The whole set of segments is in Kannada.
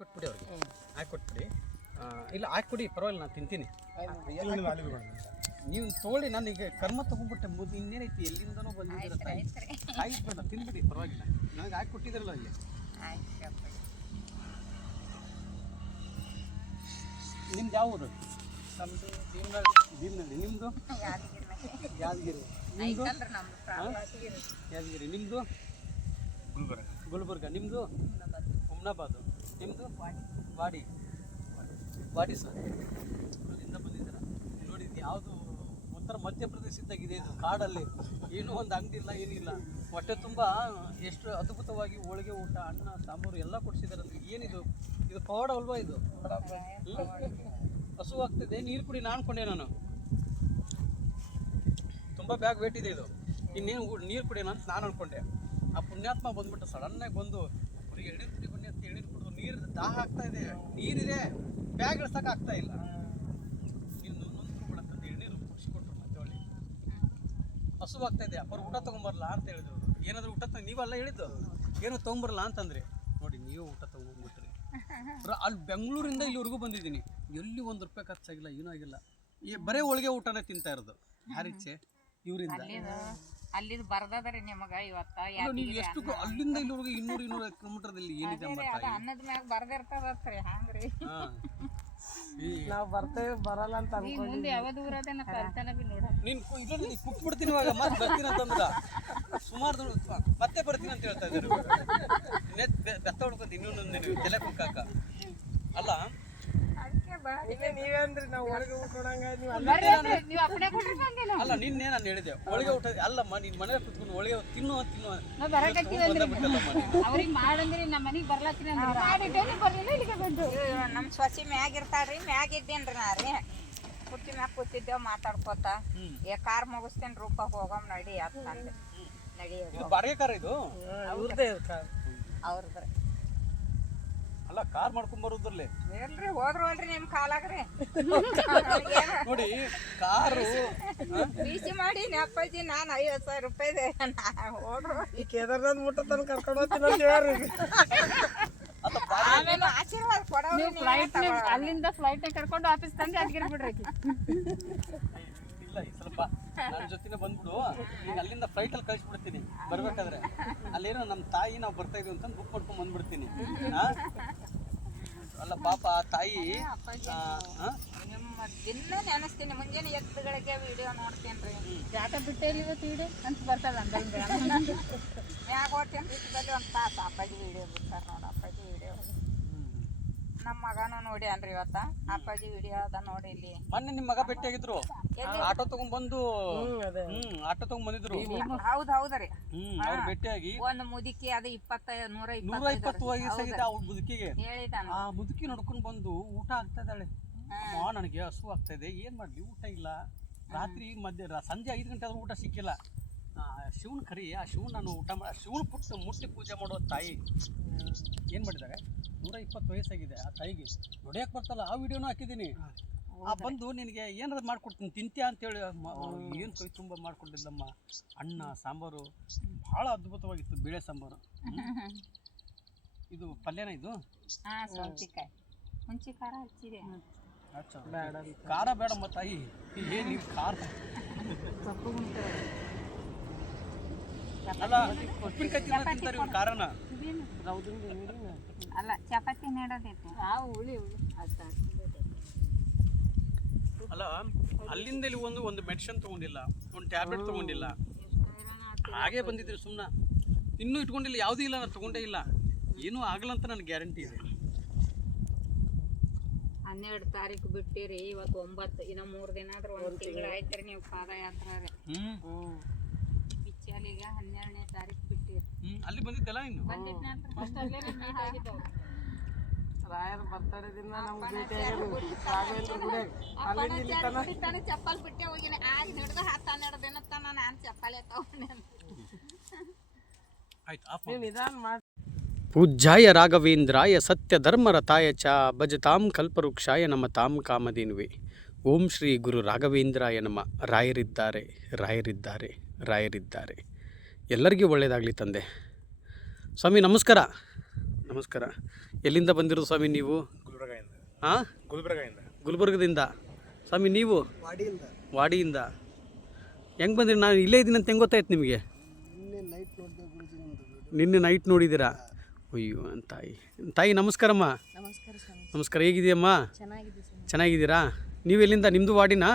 ಕೊಟ್ಬಿಡಿ ಅವ್ರಿಗೆ ಹಾಕ್ಕೊಟ್ಬಿಡಿ. ಇಲ್ಲ ಹಾಕ್ಕೊಡಿ, ಪರವಾಗಿಲ್ಲ, ನಾನು ತಿಂತೀನಿ. ನೀವು ತೊಗೊಳ್ಳಿ, ನಾನು ಈಗ ಕರ್ಮ ತೊಗೊಂಡ್ಬಿಟ್ಟೆ. ಮುದ್ದು ಇನ್ನೇನೈತಿ, ಎಲ್ಲಿಂದನೋ ಬಂದಿದ್ದೀರ ತಾಯಿ. ಆಯ್ತು ಬೇಡ, ತಿನ್ಬಿಡಿ, ಪರವಾಗಿಲ್ಲ. ನನಗೆ ಹಾಕ್ಕೊಟ್ಟಿದ್ರಲ್ಲ ಅಲ್ಲಿ. ನಿಮ್ದು ಯಾವುದು? ನಮ್ಮದು ಭೀಮನಹಳ್ಳಿ. ನಿಮ್ಮದು ಯಾದಗಿರಿ. ನಿಮ್ಮದು ಯಾದಗಿರಿ. ನಿಮ್ಮದು ಗುಲ್ಬರ್ಗ. ನಿಮ್ಮದು ಹುಮ್ನಾಬಾದು. ನಿಮ್ಮದು ವಾಡಿ ಸರ್. ಅಲ್ಲಿಂದ ಬಂದಿದ್ದೀರ ನೋಡಿ. ಇದು ಯಾವುದು ಉತ್ತರ ಮಧ್ಯಪ್ರದೇಶದ್ದಾಗಿದೆ ಇದು. ಕಾಡಲ್ಲಿ ಏನೂ ಒಂದು ಅಂಗಡಿ ಇಲ್ಲ, ಏನಿಲ್ಲ. ಹೊಟ್ಟೆ ತುಂಬ ಎಷ್ಟು ಅದ್ಭುತವಾಗಿ ಹೋಳಿಗೆ ಊಟ, ಅನ್ನ, ಸಾಂಬಾರು ಎಲ್ಲ ಕೊಡಿಸಿದಾರೆ. ಏನಿದು? ಇದು ಪವಾಡ ಅಲ್ವಾ ಇದು? ಹಸುವಾಗ್ತಿದೆ, ನೀರು ಕುಡಿ. ನಾನು ಕೊಂಡೆ, ನಾನು ತುಂಬ ಬ್ಯಾಗ್ ವೇಟ್ ಇದೆ ಇದು. ಇನ್ನೇನು ನೀರು ಕುಡಿಯೋಣ ಅಂತ ನಾನು ಅನ್ಕೊಂಡೆ. ಆ ಪುಣ್ಯಾತ್ಮ ಬಂದ್ಬಿಟ್ಟು ಸಡನ್ನಾಗಿ ಬಂದು ಅವ್ರಿಗೆ ಎಳ್ನೀರು ಕುಡಿ ಬನ್ನಿ ಅಂತ ಎಳ್ನೀರು ಕುಡಿದು, ನೀರು ದಾಹ ಆಗ್ತಾ ಇದೆ, ನೀರಿದೆ, ಬ್ಯಾಗ್ ಇಳ್ಸಕ್ಕೆ ಆಗ್ತಾ ಇಲ್ಲ. ನೀವು ನೊಂದ್ಕೊಬಿಡತ್ತಂದು ಎಳ್ನೀರು ಕುಡಿಸ್ಕೊಟ್ರು. ಮತ್ತೆ ಒಳ್ಳೆ ಹಸುವಾಗ್ತಾ ಇದೆ, ಅವ್ರು ಊಟ ತೊಗೊಂಬರಲ್ಲ ಅಂತ ಹೇಳಿದ್ರು. ಏನಾದರೂ ಊಟ ನೀವಲ್ಲ ಹೇಳಿದ್ದು, ಏನೋ ತೊಗೊಂಬರಲ್ಲ ಅಂತಂದ್ರೆ ನೋಡಿ, ನೀವು ಊಟ ತೊಗೊಂಡ್ಬಿಟ್ರಿ. ಅಲ್ಲಿ ಬೆಂಗಳೂರಿಂದ ಇಲ್ಲಿವರೆಗೂ ಬಂದಿದ್ದೀನಿ, ಎಲ್ಲಿ ₹1 ಖರ್ಚಾಗಿಲ್ಲ, ಏನೂ ಆಗಿಲ್ಲ. ಈ ಬರೇ ಹೋಳಿಗೆ ಊಟನೇ ತಿಂತಾ ಇರೋದು. ಯಾರಿಚ್ಛೆ ಇವರಿಂದ. ಅಲ್ಲಿಂದ ಬರ್ದದ್ರಿ ನಿಮಗ ಇವತ್ತ. ನೀವು ಎಷ್ಟು ಅಲ್ಲಿಂದ ಇಲ್ಲಿವರೆಗೂ 200-250 ಕಿಲೋಮೀಟರ್ದಲ್ಲಿ ಏನಿದೆ ಅನ್ನದ ಮ್ಯಾಗ ಬರ್ದಿರ್ತದ್ರಿ. ಹಂಗ್ರಿ ನಾವ್ ಬರ್ತೇವೆ ಬರಲ್ಲ ಅಂತ ಮುಂದೆ ಯಾವ್ದು ಊರದೇನ ಕಲ್ತನ ಬಿ ನೋಡ. ನೀನ್ ಕುಕ್ಬಿಡ್ತೀನಿ ಇವಾಗ, ಮತ್ತೆ ಬರ್ತೀನಿ ಅಂತಂದ್ರ ಸುಮಾರು ಮತ್ತೆ ಬರ್ತೀನಿ ಅಂತ ಹೇಳ್ತಾ ಇದ್ದಾರೆ. ಬೆತ್ತ ಹೊಡ್ಕೊಂತ ಇನ್ನೊಂದು ನೀವು ತಲೆ ಕುಕ್ಕಾಕ ಅಲ್ಲ. ನೀವೇನ್ರಿ ನಾವು ಒಳಗೆ ಊಟೋಣಂಗ ಅಲ್ಲ. ನಿನ್ನೆ ನಾನು ಹೇಳಿದೆ ಒಳಗೆ ಊಟ ಅಲ್ಲಮ್ಮ, ನೀನ್ ಮನೇಲಿ ಕುತ್ಕೊಂಡು ಒಳಗೆ ತಿನ್ನು ಅವ್ರಿಗೆ ಮಾಡಂದ್ರಿ ನಮ್ಮ ಮನಿಗ್ ಬರ್ಲತ್ರಿ ನಮ್ ಸೊಸಿ ಮ್ಯಾಗ ಇರ್ತಾಳ್ರಿ. ಮ್ಯಾಗ ಇದ್ದೇನ್ರಿ ನಾ ರೀ ಕುರ್ಚಿ ಮ್ಯಾಗ ಕೂತಿದ್ದೇವ್ ಮಾತಾಡ್ಕೋತ. ಕಾರ್ ಮುಗಿಸ್ತೇನ್ ರೂಪ ಹೋಗಮ್ ನಡಿ ಅಂತಂದ್ರೆ ನಡಿ. ಬಾಡಿಗೆ ಕಾರ್ ಇದು? ಅವ್ರದ್ರಿ. ಅಲ್ಲ, ಕಾರ್ ಮಾಡ್ಕೊಂಡ್ ಬರೋದ್ರಲ್ಲಿ ಇಲ್ರಿ, ಹೋದ್ರು ಅಲ್ರಿ ನಿಮ್ ಕಾಲಾಗ್ರಿ. ನೋಡಿ ಕಾರು ಬೀಸಿ ಮಾಡಿ ಅಪ್ಪಾಜಿ ನಾನ್ ₹50,000 ಹೋದ್ರು. ಈ ಕೇದಾರ್ನಾಥ್ ಮುಟ್ಟ ತನಕ ಕರ್ಕೊಂಡು ಹೋಗ್ತೀನಿ ಹೇಳ್ರಿ. ಆಮೇಲೆ ಆಶೀರ್ವಾದ ಕೊಡೋರು. ಅಲ್ಲಿಂದ ಫ್ಲೈಟ್ ಕರ್ಕೊಂಡು ಆಫೀಸ್ ತಂದು ಅದ್ಗಿರ್ ಬಿಡ್ರಿ. ಇಲ್ಲ, ಈ ಸ್ವಲ್ಪ ನನ್ನ ಜೊತೆನೆ ಬಂದ್ಬಿಡು. ಈಗ ಅಲ್ಲಿಂದ ಫ್ಲೈಟ್ ಅಲ್ಲಿ ಕಳಿಸ್ಬಿಡ್ತೀನಿ. ಬರ್ಬೇಕಾದ್ರೆ ಅಲ್ಲೇನೋ ನಮ್ಮ ತಾಯಿ ನಾವು ಬರ್ತಾ ಇದೀವಿ ಅಂತ ಬುಕ್ ಮಾಡ್ಕೊಂಡ್ ಬಂದ್ಬಿಡ್ತೀನಿ. ಅಲ್ಲ ಪಾಪ ಆ ತಾಯಿ ನಿಮ್ಮ ದಿನ ನೆನೆಸ್ತೀನಿ. ಮುಂಜಾನೆ ಎತ್ತುಗಳಿಗೆ ವಿಡಿಯೋ ನೋಡ್ತೇನ್ರಿ. ಜಾತ ಬಿಟ್ಟೇಲಿ ಇವತ್ತು ವಿಡಿಯೋ ಅಂತ ಬರ್ತದ ಮ್ಯಾಗ ಓದ್ತೇನ್ರಿ. ಇಷ್ಟದಲ್ಲಿ ಒಂದು ತಾಸು ಅಪ್ಪಾಜಿ ವಿಡಿಯೋ ಬಿಡ್ತಾರೆ ನೋಡು. ಅಪ್ಪಾಜಿ ವಿಡಿಯೋ ನಮ್ಮ ಮಗನೂ ನೋಡಿ ಅನ್ರಿ ಇವತ್ತ. ಅಪ್ಪಾಜಿ ವಿಡಿಯೋ ಅದ ನೋಡಿ. ಇಲ್ಲಿ ಮೊನ್ನೆ ನಿಮ್ಮ ಮಗ ಭೇಟಿಯಾಗಿದ್ರು, ಆಟೋ ತಗೊಂಡ್ ಬಂದು. ಆಟೋ ತಗೊಂಡ್ ಬಂದಿದ್ರು. ಹೌದ್ರಿ. ಅವ್ರು ಭೇಟಿಯಾಗಿ ಒಂದು ಮುದುಕಿ ಅದು 120 ವಯಸ್ಸಾಗಿದೆ ಆ ಮುದುಕಿಗೆ. ಹೇಳಿದಾನ. ಆ ಮುದುಕಿ ನೋಡ್ಕೊಂಡ್ ಬಂದು ಊಟ ಆಗ್ತಾ ಇದ್ದಾಳೆ. ನನಗೆ ಹಸು ಆಗ್ತಾ ಇದೆ, ಏನ್ ಮಾಡ್ಲಿ, ಊಟ ಇಲ್ಲ. ರಾತ್ರಿ ಸಂಜೆ 5 ಗಂಟೆ ಆದ್ರೂ ಊಟ ಸಿಕ್ಕಿಲ್ಲ. ಶಿವನ್ ಕರಿ, ಆ ಶಿವನ್ ನಾನು ಊಟ ಮಾಡಿ ಶಿವನ್ ಮುಟ್ಟಿ ಪೂಜೆ ಮಾಡೋ ತಾಯಿ ಏನ್ ಮಾಡಿದ್ದಾರೆ. 120 ವಯಸ್ಸಾಗಿದೆ ಆ ತಾಯಿಗೆ. ನೋಡ್ಯಾಕೆ ಬರ್ತಲ್ಲ, ಆ ವಿಡಿಯೋನು ಹಾಕಿದ್ದೀನಿ. ಆ ಬಂದು ನಿನಗೆ ಏನಾದ್ರು ಮಾಡ್ಕೊಡ್ತೀನಿ ತಿಂತ್ಯಾ ಅಂತೇಳಿ ಏನು ಕೈ ತುಂಬ ಮಾಡ್ಕೊಂಡಿದ್ದಮ್ಮ. ಅನ್ನ ಸಾಂಬಾರು ಭಾಳ ಅದ್ಭುತವಾಗಿತ್ತು. ಬೇಳೆ ಸಾಂಬಾರು. ಇದು ಪಲ್ಯನ ಇದು? ಹುಂಚಿ ಖಾರ ಹಚ್ಚಿದೆ. ಖಾರ ಬೇಡಮ್ಮ ತಾಯಿ, ಏನು ಖಾರ ಅಲ್ಲ. ಉಪ್ಪಿನಕಾಯಿ ತಿಂತಾರೆ ಇವ್ರು ಖಾರನ. ಅಲ್ಲ, ಚಪಾತಿ ನೀಡೋದೈತೆ. ಅಲ್ಲ, ಅಲ್ಲಿಂದ ಇಲ್ಲಿ ಒಂದು ಮೆಡಿಸಿನ್ ತಗೊಂಡಿಲ್ಲ, ಒಂದು ಟ್ಯಾಬ್ಲೆಟ್ ತಗೊಂಡಿಲ್ಲ, ಹಾಗೆ ಬಂದಿದ್ರಿ ಸುಮ್ಮನೆ. ಇನ್ನೂ ಇಟ್ಕೊಂಡಿಲ್ಲ, ಯಾವುದೂ ಇಲ್ಲ, ನಾನು ತಗೊಂಡೇ ಇಲ್ಲ. ಏನೂ ಆಗಲ್ಲ ಅಂತ ನನಗೆ ಗ್ಯಾರಂಟಿ ಇದೆ. 12 ತಾರೀಕು ಬಿಟ್ಟಿರಿ, ಇವತ್ತು 9. ಇನ್ನು 3 ದಿನ ಆದ್ರೆ 1 ತಿಂಗಳು ಆಯ್ತ್ರಿ ನೀವು ಪಾದಯಾತ್ರೆ. ಪಿಚ್ಚಲಿಗೆ 12ನೇ ತಾರೀಕು ಬಿಟ್ಟಿರಿ. ಅಲ್ಲಿ ಬಂದಿದ್ದಲ್ಲ ಇನ್ನು ರಾಯರ್ ಬರ್ತಡೇ ದಿನ ನಮ್ಗೆ ಚಪ್ಪಲ್ ಬಿಟ್ಟೆ ಹೋಗಿನ. ಆಗ ಹಿಡ್ದು 10-12 ದಿನ ತನ ನಾನು ಚಪ್ಪಲೆ ತಗೊಂಡೆ. ಪೂಜ್ಯಾಯ ರಾಘವೇಂದ್ರಾಯ ಸತ್ಯಧರ್ಮರತಾಯ ಚ ಭಜತಾಂ ಕಲ್ಪವೃಕ್ಷಾಯ ನಮತಾಂ ಕಾಮಧೇನುವೆ. ಓಂ ಶ್ರೀ ಗುರು ರಾಘವೇಂದ್ರಾಯ ನಮ. ರಾಯರಿದ್ದಾರೆ, ರಾಯರಿದ್ದಾರೆ, ರಾಯರಿದ್ದಾರೆ. ಎಲ್ಲರಿಗೂ ಒಳ್ಳೆಯದಾಗಲಿ ತಂದೆ. ಸ್ವಾಮಿ ನಮಸ್ಕಾರ. ನಮಸ್ಕಾರ. ಎಲ್ಲಿಂದ ಬಂದಿರೋದು ಸ್ವಾಮಿ ನೀವು? ಗುಲ್ಬರ್ಗಾಯಿಂದ. ಹಾಂ, ಗುಲ್ಬರ್ಗಾಯಿಂದ. ಗುಲ್ಬರ್ಗದಿಂದ. ಸ್ವಾಮಿ ನೀವು? ವಾಡಿಯಿಂದ. ಹೆಂಗೆ ಬಂದಿರಿ? ನಾನು ಇಲ್ಲೇ ಇದ್ದೀನಿ ಅಂತ ಹೆಂಗೆ ಗೊತ್ತಾಯ್ತು ನಿಮಗೆ? ನಿನ್ನೆ ನೈಟ್ ನೋಡಿದ್ದೀರಾ? ಅಯ್ಯೋ ತಾಯಿ. ತಾಯಿ ನಮಸ್ಕಾರಮ್ಮ. ನಮಸ್ಕಾರ ಸ್ವಾಮಿ. ನಮಸ್ಕಾರ, ಹೇಗಿದೆಯಮ್ಮ? ಚೆನ್ನಾಗಿದೆ ಸ್ವಾಮಿ. ಚೆನ್ನಾಗಿದ್ದೀರಾ? ನೀವು ಎಲ್ಲಿಂದ? ನಿಮ್ಮದು ವಾಡಿನಾ?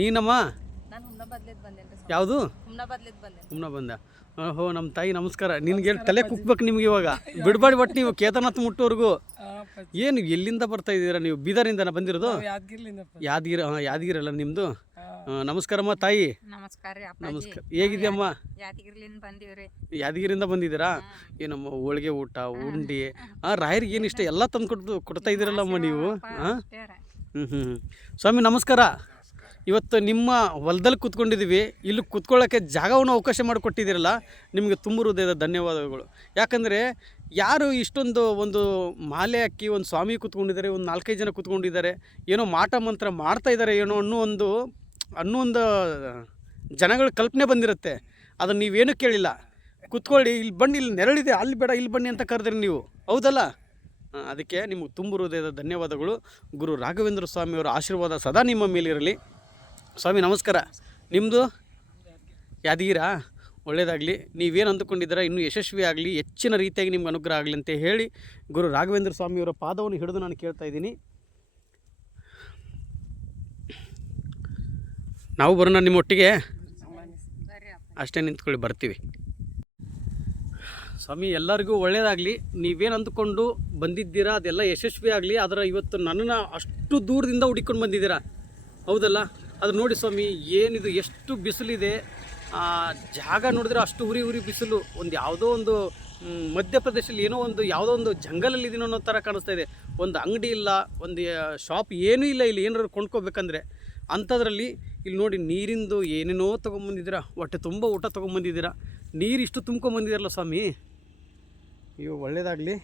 ನೀನಮ್ಮ? ನಾನು ಹುಮ್ನಾಬಾದ್ಲಿಂದ ಬಂದೇನ್ರಿ ಸ್ವಾಮಿ. ಯಾವುದು? ಹುಮ್ನಾಬಾದ್ಲಿಂದ ಬಂದೇನೆ. ಸುಮ್ಮನೆ ಬಂದ. ಓಹೋ, ನಮ್ಮ ತಾಯಿ ನಮಸ್ಕಾರ. ನಿನ್ಗೆ ತಲೆ ಕುಕ್ಬೇಕು ನಿಮ್ಗೆ ಇವಾಗ. ಬಿಡಬೇಡಿ ಒಟ್ಟು ನೀವು ಕೇದಾರ್ನಾಥ್ ಮುಟ್ಟೋರ್ಗು. ಏನು ಎಲ್ಲಿಂದ ಬರ್ತಾ ಇದ್ದೀರಾ ನೀವು? ಬೀದರಿಂದ ಬಂದಿರೋದು? ಯಾದಗಿರಿ. ಹಾಂ, ಯಾದಗಿರಿ ಅಲ್ಲ ನಿಮ್ಮದು? ನಮಸ್ಕಾರಮ್ಮ ತಾಯಿ. ನಮಸ್ಕಾರ ರೀ ಅಪ್ಪಾಜಿ. ನಮಸ್ಕಾರ. ಹೇಗಿದೆಯಮ್ಮ? ಯಾದಗಿರಿಲಿಂದ ಬಂದೀವ್ರಿ. ಯಾದಗಿರಿಯಿಂದ ಬಂದಿದ್ದೀರಾ? ಏನಮ್ಮ ಹೋಳಿಗೆ ಊಟ ಉಂಡಿ ರಾಯರಿಗೆ ಏನು ಇಷ್ಟ ಎಲ್ಲ ತಂದು ಕೊಡ್ತಾ ಇದ್ದೀರಲ್ಲಮ್ಮ ನೀವು. ಹಾಂ, ಸ್ವಾಮಿ ನಮಸ್ಕಾರ. ಇವತ್ತು ನಿಮ್ಮ ಹೊಲದಲ್ಲಿ ಕೂತ್ಕೊಂಡಿದ್ದೀವಿ. ಇಲ್ಲಿ ಕೂತ್ಕೊಳ್ಳೋಕ್ಕೆ ಜಾಗವನ್ನು ಅವಕಾಶ ಮಾಡಿಕೊಟ್ಟಿದ್ದೀರಲ್ಲ, ನಿಮಗೆ ತುಂಬ ಹೃದಯದ ಧನ್ಯವಾದಗಳು. ಯಾಕಂದರೆ ಯಾರು ಇಷ್ಟೊಂದು ಒಂದು ಮಾಲೆ ಹಾಕಿ ಒಂದು ಸ್ವಾಮಿ ಕೂತ್ಕೊಂಡಿದ್ದಾರೆ, ಒಂದು 4-5 ಜನ ಕೂತ್ಕೊಂಡಿದ್ದಾರೆ, ಏನೋ ಮಾಟ ಮಂತ್ರ ಮಾಡ್ತಾ ಇದ್ದಾರೆ ಏನೋ ಅನ್ನೋ ಒಂದು ಜನಗಳ ಕಲ್ಪನೆ ಬಂದಿರುತ್ತೆ. ಅದನ್ನು ನೀವೇನು ಕೇಳಿಲ್ಲ. ಕೂತ್ಕೊಳ್ಳಿ, ಇಲ್ಲಿ ಬನ್ನಿ, ಇಲ್ಲಿ ನೆರಳಿದೆ, ಅಲ್ಲಿ ಬೇಡ ಇಲ್ಲಿ ಬನ್ನಿ ಅಂತ ಕರೆದ್ರಿ ನೀವು, ಹೌದಲ್ಲ? ಅದಕ್ಕೆ ನಿಮಗೆ ತುಂಬ ಹೃದಯದ ಧನ್ಯವಾದಗಳು. ಗುರು ರಾಘವೇಂದ್ರ ಸ್ವಾಮಿಯವರ ಆಶೀರ್ವಾದ ಸದಾ ನಿಮ್ಮ ಮೇಲಿರಲಿ. ಸ್ವಾಮಿ ನಮಸ್ಕಾರ. ನಿಮ್ಮದು ಯಾದಗಿರಾ? ಒಳ್ಳೆಯದಾಗಲಿ. ನೀವೇನು ಅಂದುಕೊಂಡಿದ್ದೀರಾ ಇನ್ನೂ ಯಶಸ್ವಿ ಆಗಲಿ, ಹೆಚ್ಚಿನ ರೀತಿಯಾಗಿ ನಿಮ್ಗೆ ಅನುಗ್ರಹ ಆಗಲಿ ಅಂತ ಹೇಳಿ ಗುರು ರಾಘವೇಂದ್ರ ಸ್ವಾಮಿಯವರ ಪಾದವನ್ನು ಹಿಡಿದು ನಾನು ಕೇಳ್ತಾ ಇದ್ದೀನಿ. ನಾವು ಬರೋಣ ನಿಮ್ಮೊಟ್ಟಿಗೆ? ಅಷ್ಟೇ, ನಿಂತ್ಕೊಳ್ಳಿ, ಬರ್ತೀವಿ. ಸ್ವಾಮಿ ಎಲ್ಲರಿಗೂ ಒಳ್ಳೆಯದಾಗಲಿ. ನೀವೇನು ಅಂದುಕೊಂಡು ಬಂದಿದ್ದೀರಾ ಅದೆಲ್ಲ ಯಶಸ್ವಿ ಆಗಲಿ. ಅದರ ಇವತ್ತು ನನ್ನನ್ನು ಅಷ್ಟು ದೂರದಿಂದ ಹುಡುಕೊಂಡು ಬಂದಿದ್ದೀರಾ, ಹೌದಲ್ಲ? ಅದು ನೋಡಿ ಸ್ವಾಮಿ, ಏನಿದು ಎಷ್ಟು ಬಿಸಿಲಿದೆ. ಜಾಗ ನೋಡಿದ್ರೆ ಅಷ್ಟು ಉರಿ ಬಿಸಿಲು. ಒಂದು ಯಾವುದೋ ಒಂದು ಮಧ್ಯಪ್ರದೇಶದಲ್ಲಿ ಏನೋ ಒಂದು ಯಾವುದೋ ಒಂದು ಜಂಗಲಲ್ಲಿ ಇದೀನೋ ಅನ್ನೋ ಥರ ಕಾಣಿಸ್ತಾ ಇದೆ. ಒಂದು ಅಂಗಡಿ ಇಲ್ಲ, ಒಂದು ಶಾಪ್ ಏನೂ ಇಲ್ಲ ಇಲ್ಲಿ ಏನಾದ್ರು ಕೊಂಡ್ಕೋಬೇಕಂದ್ರೆ. ಅಂಥದ್ರಲ್ಲಿ ಇಲ್ಲಿ ನೋಡಿ ನೀರಿಂದು ಏನೇನೋ ತೊಗೊಂಬಂದಿದ್ದೀರಾ, ಹೊಟ್ಟೆ ತುಂಬ ಊಟ ತೊಗೊಂಬಂದಿದ್ದೀರಾ, ನೀರು ಇಷ್ಟು ತುಂಬ್ಕೊಂಬಂದಿದ್ದೀರಲ್ಲ ಸ್ವಾಮಿ. ಅಯ್ಯೋ ಒಳ್ಳೆಯದಾಗಲಿ.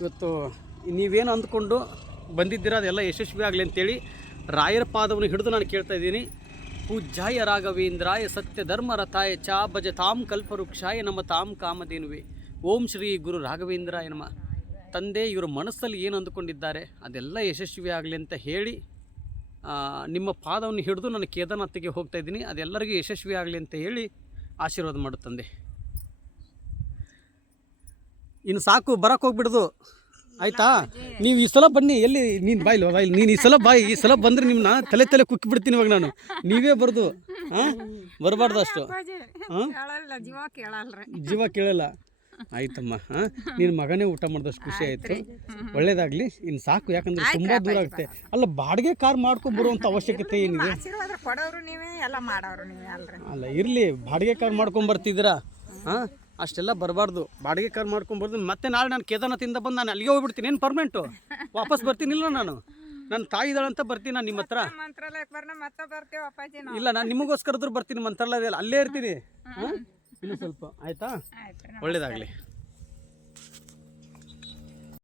ಇವತ್ತು ನೀವೇನು ಅಂದ್ಕೊಂಡು ಬಂದಿದ್ದೀರಾ ಅದೆಲ್ಲ ಯಶಸ್ವಿ ಆಗಲಿ ಅಂತೇಳಿ ರಾಯರ ಪಾದವನ್ನು ಹಿಡಿದು ನಾನು ಕೇಳ್ತಾ ಇದ್ದೀನಿ. ಪೂಜ್ಯಾಯ ರಾಘವೇಂದ್ರಾಯ ಸತ್ಯ ಧರ್ಮ ರಥಾಯ ಚ ಭಜತಾಂ ಕಲ್ಪವೃಕ್ಷಾಯ ನಮತಾಂ ಕಾಮಧೇನುವೆ. ಓಂ ಶ್ರೀ ಗುರು ರಾಘವೇಂದ್ರಾಯ ನಮ. ತಂದೆ ಇವರು ಮನಸ್ಸಲ್ಲಿ ಏನು ಅಂದುಕೊಂಡಿದ್ದಾರೆ ಅದೆಲ್ಲ ಯಶಸ್ವಿ ಆಗಲಿ ಅಂತ ಹೇಳಿ ನಿಮ್ಮ ಪಾದವನ್ನು ಹಿಡಿದು ನಾನು ಕೇದಾರ್ನಾಥ್ಗೆ ಹೋಗ್ತಾ ಇದ್ದೀನಿ. ಅದೆಲ್ಲರಿಗೂ ಯಶಸ್ವಿ ಆಗಲಿ ಅಂತ ಹೇಳಿ ಆಶೀರ್ವಾದ ಮಾಡು ತಂದೆ. ಇನ್ನು ಸಾಕು, ಬರೋಕ್ಕೆ ಹೋಗ್ಬಿಡ್ದು, ಆಯಿತಾ? ನೀವು ಈ ಸಲ ಬನ್ನಿ. ಎಲ್ಲಿ ನೀನು ಬಾಯಿಲ್ ನೀನು ಈ ಸಲ ಬಂದರೆ ನಿಮ್ಮನ್ನ ತಲೆ ಕುಕ್ಕಿ ಬಿಡ್ತೀನಿ ಇವಾಗ ನಾನು. ನೀವೇ ಬರ್ದು. ಹಾಂ, ಬರಬಾರ್ದು ಅಷ್ಟು. ಹಾಂ, ಜೀವ ಕೇಳಲ್ಲ. ಆಯ್ತಮ್ಮ. ಹಾಂ, ನಿನ್ನ ಮಗನೇ ಊಟ ಮಾಡಿದಷ್ಟು ಖುಷಿ ಆಯಿತು. ಒಳ್ಳೇದಾಗಲಿ. ಇನ್ನು ಸಾಕು, ಯಾಕಂದರೆ ತುಂಬ ದೂರ ಆಗುತ್ತೆ. ಅಲ್ಲ, ಬಾಡಿಗೆ ಕಾರ್ ಮಾಡ್ಕೊಂಡು ಬರುವಂಥ ಅವಶ್ಯಕತೆ ಏನಿದೆ? ಅಲ್ಲ, ಇರಲಿ, ಬಾಡಿಗೆ ಕಾರ್ ಮಾಡ್ಕೊಂಡು ಬರ್ತಿದ್ದೀರಾ? ಹಾಂ, ಅಷ್ಟೆಲ್ಲ ಬರಬಾರ್ದು. ಬಾಡಿಗೆ ಕಾರ್ ಮಾಡ್ಕೊಂಬರ್ದು ಮತ್ತೆ ನಾಳೆ ನಾನು ಕೇದಾರ್ನಾಥಿಂದ ಬಂದು ನಾನು ಅಲ್ಲಿಗೆ ಹೋಗ್ಬಿಡ್ತೀನಿ. ಏನು ಪರ್ಮನೆಂಟು ವಾಪಸ್ ಬರ್ತೀನಿಲ್ಲ ನಾನು. ನನ್ನ ತಾಯಿ ಇದ್ದಾಳಂತ ಬರ್ತೀನಿ ನಾನು ನಿಮ್ಮ ಹತ್ರ. ಇಲ್ಲ, ನಾನು ನಿಮಗೋಸ್ಕರದ್ರು ಬರ್ತೀನಿ. ಮಂತ್ರಾಲಯದಲ್ಲಿ ಅಲ್ಲೇ ಇರ್ತೀನಿ. ಹಾಂ, ಇನ್ನೂ ಸ್ವಲ್ಪ. ಆಯಿತಾ? ಒಳ್ಳೇದಾಗಲಿ.